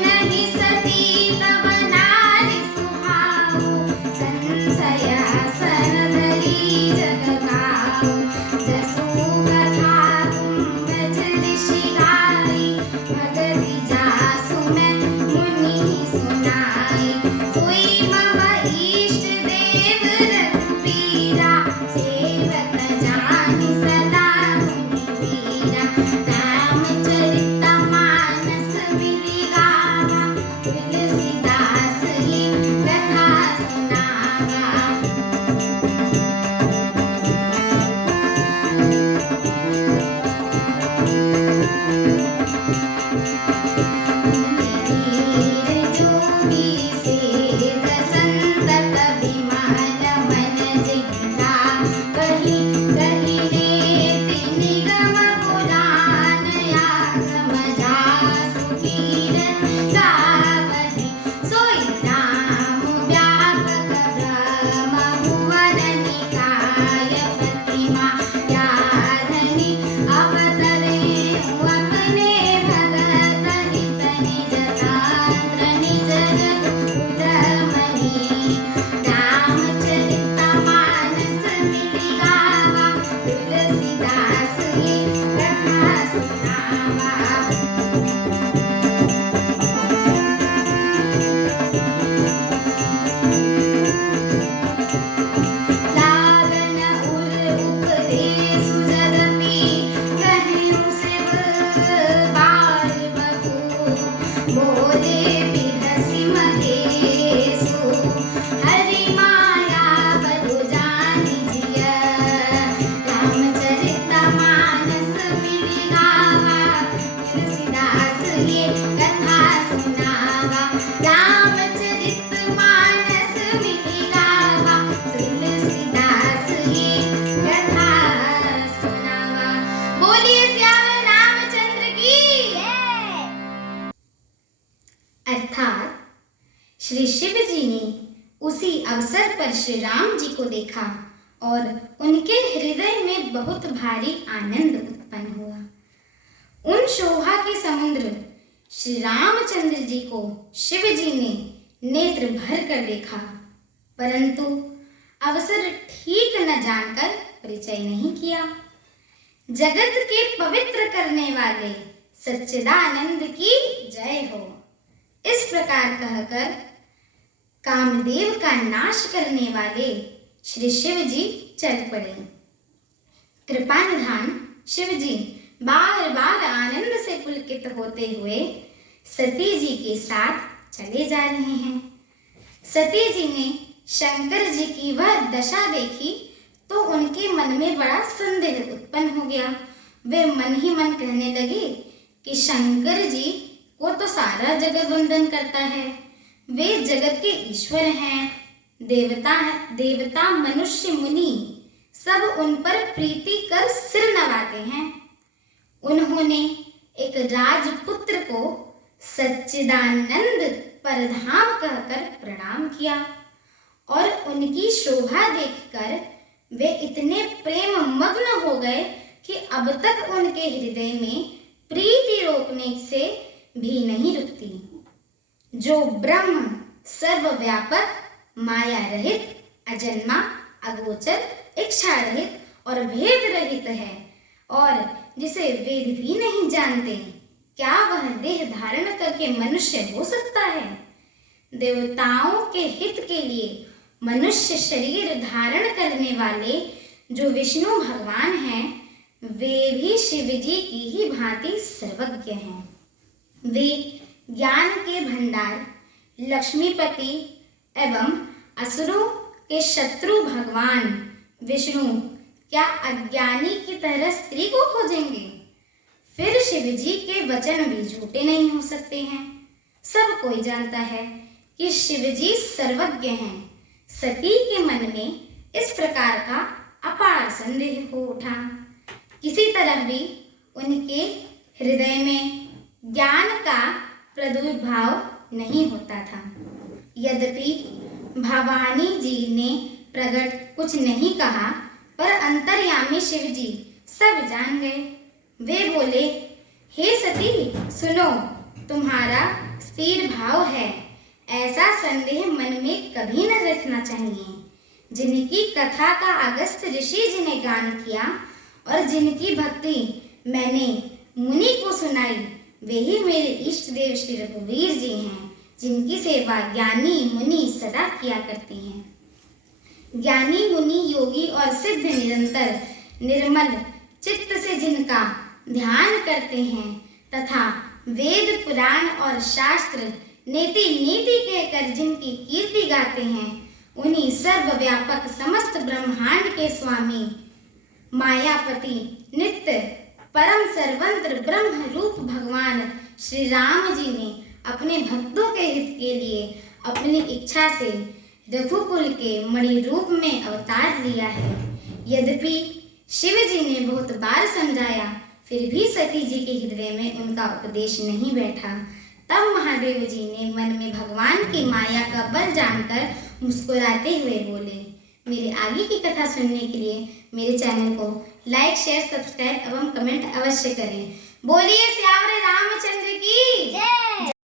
नहीं सती तब नारी सुहाओ, संशयासन धरी जग गाओ। जसु कथा तुम ब्रज ऋषि गाई, भगति जासु मैं मुनि सुनाई। सोई मम इष्ट देव रघुबीरा, सेवक जानि सदा मुनि वीरा। रामचरितमानस मिलि गावा, तुलसीदास ये कथा सुनावा। वीर जोगी सेठ संतत विमल मन जिता, कही कही रीति निगम पुराण आगम जासु कीरत गावही। सोई राम व्यापक ब्रह्म भुवन निकाय, प्रतिमा याधनि अवतरे अपने भगत हित निज तंत्र निज रघुकुलमणि। रामचरितमानस मिलि गावा, तुलसीदास ये कथा सुनावा। लागन उर उपदेशु जदपि, कहिउ शिव बार बहु। बोले बिहसि महेशु, हरि माया बरु जानि जिय। रामचरितमानस मिलि गावा, तुलसीदास ये कथा सुनावा। रामचरितमानस मिलि गावा, तुलसीदास ये कथा सुनावा। बोलिए श्याम रामचंद्र की जय। अर्थात श्री शिव जी ने उसी अवसर पर श्री राम जी को देखा और उनके हृदय में बहुत भारी आनंद उत्पन्न हुआ। उन शोभा के समुद्र श्री रामचंद्र जी को शिव जी ने नेत्र भर कर देखा, परंतु अवसर ठीक न जानकर परिचय नहीं किया। जगत के पवित्र करने वाले सच्चिदानंद की जय हो, इस प्रकार कहकर कामदेव का नाश करने वाले श्री शिव जी चल पड़े। कृपा निधान शिव जी बार बार आनंद से पुलकित होते हुए सती जी के साथ चले जा रहे हैं। सती जी ने शंकर जी की वह दशा देखी तो उनके मन में बड़ा संदेह उत्पन्न हो गया। वे मन ही मन कहने लगे कि शंकर जी को तो सारा जगत वंदन करता है, वे जगत के ईश्वर हैं, देवता मनुष्य मुनि सब उन पर प्रीति कर सिर नवाते हैं। उन्होंने एक राजपुत्र को सच्चिदानंद परधाम कहकर प्रणाम किया और उनकी शोभा देखकर वे इतने प्रेम मग्न हो गए कि अब तक उनके हृदय में प्रीति रोकने से भी नहीं रुकती। जो ब्रह्म सर्वव्यापक, माया रहित, अजन्मा, अगोचर, इच्छा रहित और भेद रहित है और जिसे वेद भी नहीं जानते, क्या वह देह धारण करके मनुष्य हो सकता है? देवताओं के हित के लिए मनुष्य शरीर धारण करने वाले जो विष्णु भगवान हैं, वे भी शिव जी की ही भांति सर्वज्ञ हैं। वे ज्ञान के भंडार, लक्ष्मीपति एवं असुरों के शत्रु भगवान विष्णु क्या अज्ञानी की तरह स्त्री को खोजेंगे? फिर शिव जी के वचन भी झूठे नहीं हो सकते हैं। सब कोई जानता है कि शिव जी सर्वज्ञ हैं। सती के मन में इस प्रकार का अपार संदेह हो उठा। किसी तरह भी उनके हृदय में ज्ञान का प्रादुर्भाव नहीं होता था। यद्यपि भवानी जी ने प्रकट कुछ नहीं कहा, पर अंतर्यामी शिव जी सब जान गए। वे बोले, हे सती सुनो, तुम्हारा स्थिर भाव है, ऐसा संदेह मन में कभी न रखना चाहिए। जिनकी कथा का अगस्त ऋषि जी ने गान किया और जिनकी भक्ति मैंने मुनि को सुनाई, वे ही मेरे इष्ट देव श्री रघुवीर जी हैं, जिनकी सेवा ज्ञानी मुनि सदा किया करते हैं। ज्ञानी मुनि योगी और सिद्ध निरंतर निर्मल चित्त से जिनका ध्यान करते हैं तथा वेद पुराण और शास्त्र नीति नीति कहकर जिनकी कीर्ति गाते हैं, उन्हीं सर्वव्यापक समस्त ब्रह्मांड के स्वामी मायापति नित्य परम सर्वंत्र ब्रह्म रूप भगवान श्री राम जी ने अपने भक्तों के हित के लिए अपनी इच्छा से रघुकुल के मणि रूप में अवतार लिया है। यद्यपि शिव जी ने बहुत बार समझाया, फिर भी सती जी के हृदय में उनका उपदेश नहीं बैठा। तब महादेव जी ने मन में भगवान की माया का बल जानकर मुस्कुराते हुए बोले। मेरे आगे की कथा सुनने के लिए मेरे चैनल को लाइक, शेयर, सब्सक्राइब एवं कमेंट अवश्य करें। बोलिए श्याम रामचंद्र की जय।